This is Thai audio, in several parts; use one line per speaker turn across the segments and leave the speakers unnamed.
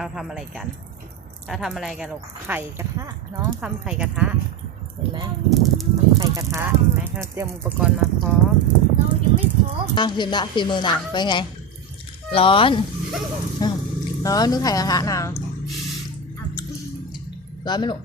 เราทำอะไรกัน เราทำอะไรกันลูกไข่กระทะ น้องทำไข่กระทะ เห็นไหมทำไข่กระทะเห็นไหมเราเตรียมอุปกรณ์มาพร้อม
เรายังไม่พบ
ตั้งชิมละฝีมือนางเป็นไง ร้อนอืมร้อนดูไข่กระทะนางร้อนไหมลูก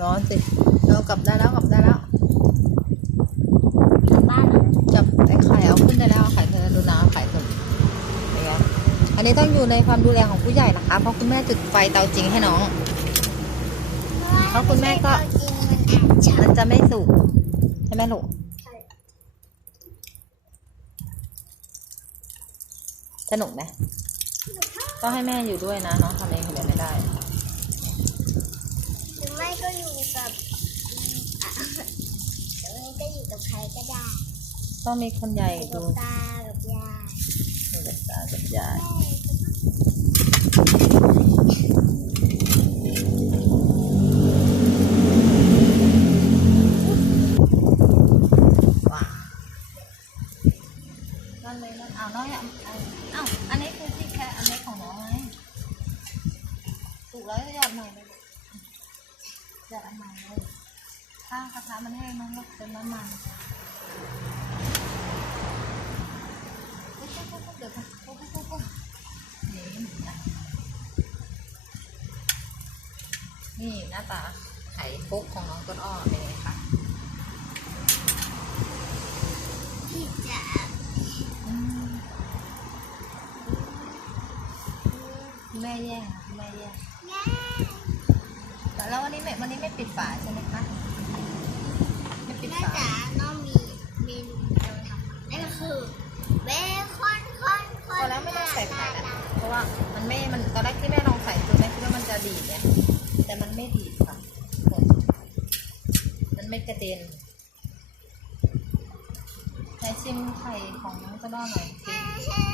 ร้อนสิเรากลับได้แล้วกลับได้แล้ว
น
นี้ต้องอยู่ในความดูแลของผู้ใหญ่นะคะ เพราะคุณแม่จุดไฟเตาจริงให้น้อง เพราะคุณแม่ก็
จริงมันอาจจะ
มันจะไม่สุกใช่ไหมลูก
ใช่
สนุกไหมต้องให้แม่อยู่ด้วยนะน้องทำเองคนเดียวไม่ได้
หรือไม่ก็อยู่กับอืมอะหรือไม่ก็อยู่กับใครก็ได้
ต้องมีคนใหญ่
อยู่
ดู
กับตากับยาย
ดูกับต นั่นเลยนั่นเอาน้อยอะเอาเอาอันนี้คือที่แค่อันเล็กของน้องไงถูกแล้วหยอดใหม่เลยหยอดอันใหม่เลยถ้ากระทะมันแห้งน้องก็เป็นน้ำมันเดี๋ยวค่ะปุ๊บปุ๊บปุ๊บปุ๊บ นี่นะนี่หน้าตาไข่ฟุกของน้องต้นอ้อเป็นไงคะ
ที่จะ
แม่แย่งอะแม่แย่ง
ง่าย
แต่แล้ววันนี้ไม่วันนี้ไม่ปิดฝาใช่ไหมคะไม่ปิด
แม่
ฝา
จ๋าน้องมีเมนูเราทำนั่นก็คือ
ราะว่ามันไม่มันตอนแรกที่แม่ลองใส่คือแม่คิดว่ามันจะดีดเนี่ยแต่มันไม่ดีดค่ะมันไม่กระเด็นไหนชิมไข่ของน้องกระด้อนหน่อย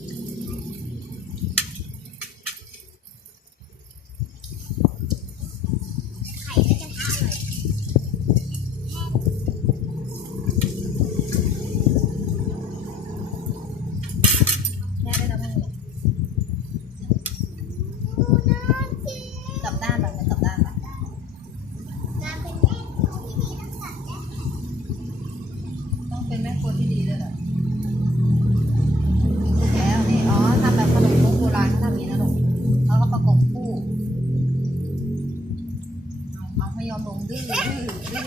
ข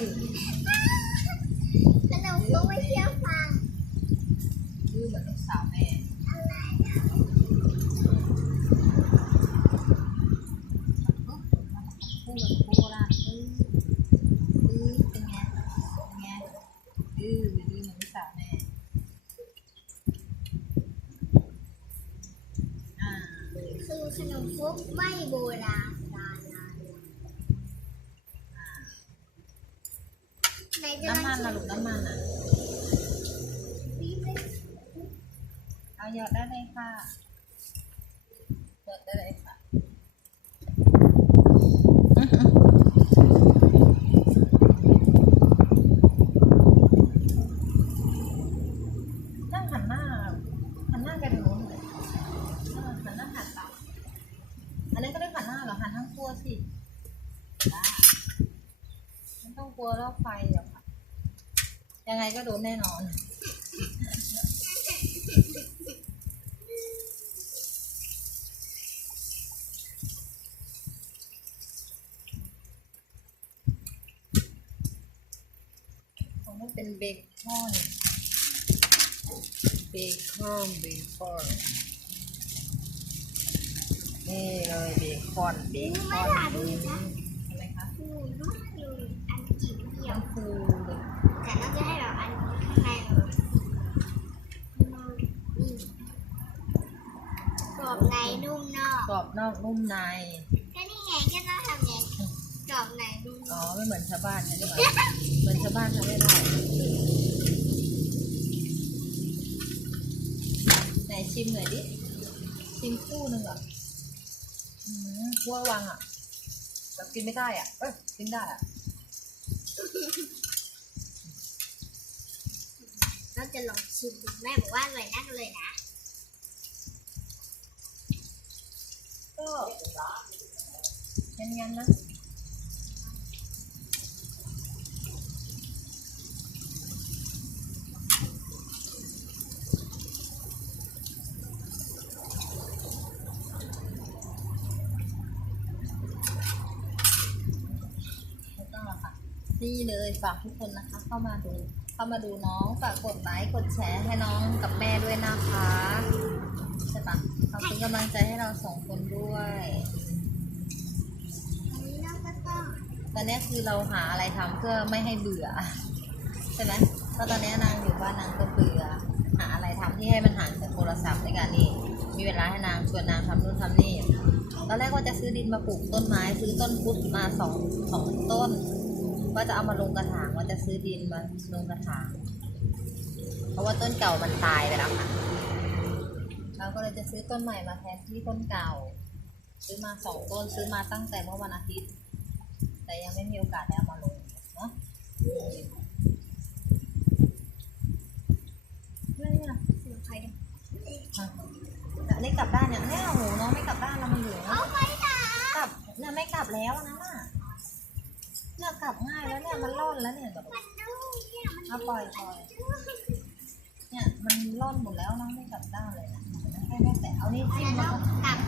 นมค
รก
ไม่
เชื่อฟัง
ดื้อเหมือนลูกสาวแม่
อะไรนะ
คู่กับคู่ละดื้อดื้อเหมือนลูกสาวแม่อ่า
คือขนมครกไม่โบราณนานไหนจะ
น้ำ มันนะลูกน้ำมันอะเอาหยอดได้เลยค่ะหยอดได้เลยค่ะนั่งหันหน้าหันหน้าไปทางโน้นเลยเออหันหน้าหันเตาอันนี้ก็ได้หันหน้าเหรอหันทั้งตัวสิ ไม่ต้องกลัวรอบไฟ ยังไงก็โดนแน่นอน ของมันเป็นเบคอนเบคอนเบคอนนี่เลยเบคอนเบคอนเห็นไหมคะ
หนูรู้อยู่อันจิ๋วเดีย
มั
วน
คือเลย
แต่เราจะให้เราอันข้างในเรานี่ กรอบในนุ่มนอก
กรอบนอกนุ่มใน
ก็นี่ไงก็ต้องทำไงกรอบไหนดู
อ๋อ ไม่เหมือนชาวบ้านนะใช่ไหมเหมือนชาวบ้านทำไม่ได้ ไหนชิมหน่อยดิ ชิมคู่หนึ่งเหรออืมคั่ววังอะแบบกินไม่ได้อะ เอ้ย กินได้อะ
เราจะลองชิมดูแม่บอกว่าอร่อยนักเลยนะ
ก็เป็นงั้นนะก็ค่ะนี่เลยฝากทุกคนนะคะ เข้ามาดู เข้ามาดูน้องฝากกดไลค์กดแชร์ให้น้องกับแม่ด้วยนะคะ ใช่ปะ ขอบคุณกำลังใจให้เราสองคนด้วย
อันนี้เราก็ต้อง
ตอนนี้คือเราหาอะไรทำเพื่อไม่ให้เบื่อ ใช่ไหมเพราะตอนนี้นางอยู่บ้านนางก็เบื่อ หาอะไรทำที่ให้มันห่างจากโทรศัพท์ในการนี่มีเวลาให้นางชวนนางทำนู่นทำนี่ตอนแรกว่าจะซื้อดินมาปลูกต้นไม้ ซื้อต้นพุทธมาสองสองต้น ว่าจะเอามาลงกระถางว่าจะซื้อดินมาลงกระถาง เพราะว่าต้นเก่ามันตายไปแล้วค่ะ เราก็เลยจะซื้อต้นใหม่มาแทนที่ต้นเก่า ซื้อมาสองต้นซื้อมาตั้งแต่เมื่อวันอาทิตย์ แต่ยังไม่มีโอกาสได้เอามาลงเนาะอะไรเนี่ย
เสียงใครเนี่ย
อะแต่อันนี้กลับด้านเนี่ยเนี่ยโอ้โหน้องไม่กลับด้านแล้วมันเหลือง
เอาไปนะ
กลับเนี่ยไม่กลับแล้วนะน่ะเนี่ยกลับง่ายแล้วเนี่ยมันร่อนแล้วเนี่ยแบบ
มันดูเนี่ยมัน
เอาปล่อยปล่อยเนี่ยมันร่อนหมดแล้วน้องไม่กลับด้าน เลยนะแค่แค่แต่เอานี่จิ้ม
แล้
แล้วตั
บ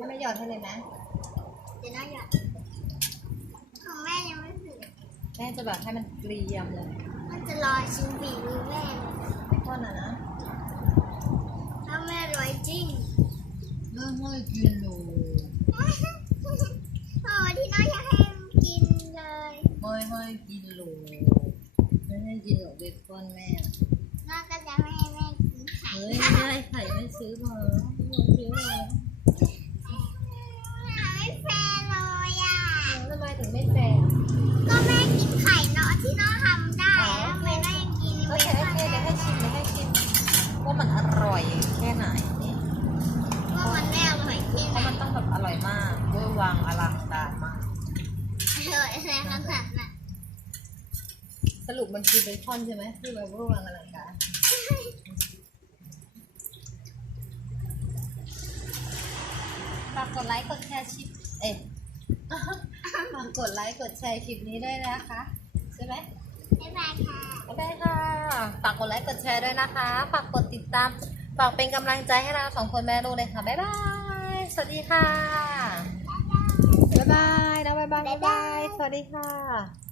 ให้ไม่หยอดให้เลยไหม
เดี๋ยวน้าหยอดของแม่ยังไม่ถึง
แม่จะแบบให้มันเกรียมเลย
มันจะรอชิมฝีมือแม่
ไม่ข้นอะนะ
ถ้าแม่อร่อยจริง
เริ่มไม่กินเลย
โอ้ที่น้อยอยากให้กินเลย
ไม่ไม่กินเลยไม่ให้กินหรอกเบคอนแม่
น้าก็จะไม่ให้แม่กินไข่
เฮ้ยไม่ได้ไข่ไม่ซื้อมาไม่ซื้อมา
ไม่แฟร์เลยอะ
ทำไม ถึงไม่แฟร์
ก็แม่กินไข่เนาะที่น้องทำได้
อ๋อ
ทำไมน้ายังกิน
โอ
ไม่
เค
ได้
โอเคเดี๋ยวให้ชิมเดี๋ยวให้ชิมว่ามันอร่อยแค่ไหน
ว่ามันไม่อร่อยที่
เพ
ไหน
ราะมันต้องแบบอร่อยมากเวอร์วังอลังการมาก
อร่อยอะไรขนาดนั้น
สรุปมันคือเบคอนใช่ไหมที่แบบเวอร์วังอลังการฝากกดไลค์กดแชร์คลิปเอ๊ะฝาก กดไลค์กดแชร์คลิปนี้ด้วยนะคะ ใช่ไหม
บ๊ายบายค่ะ
บ๊ายบายค่ะ ฝากกดไลค์กดแชร์ด้วยนะคะ ฝากกดติดตาม ฝากเป็นกำลังใจให้เราสองคนแม่ลูกเลยค่ะ บ๊ายบาย สวัสดีค่ะ บ๊ายบายนะบ๊ายบาย บ๊ายบาย สวัสดีค่ะ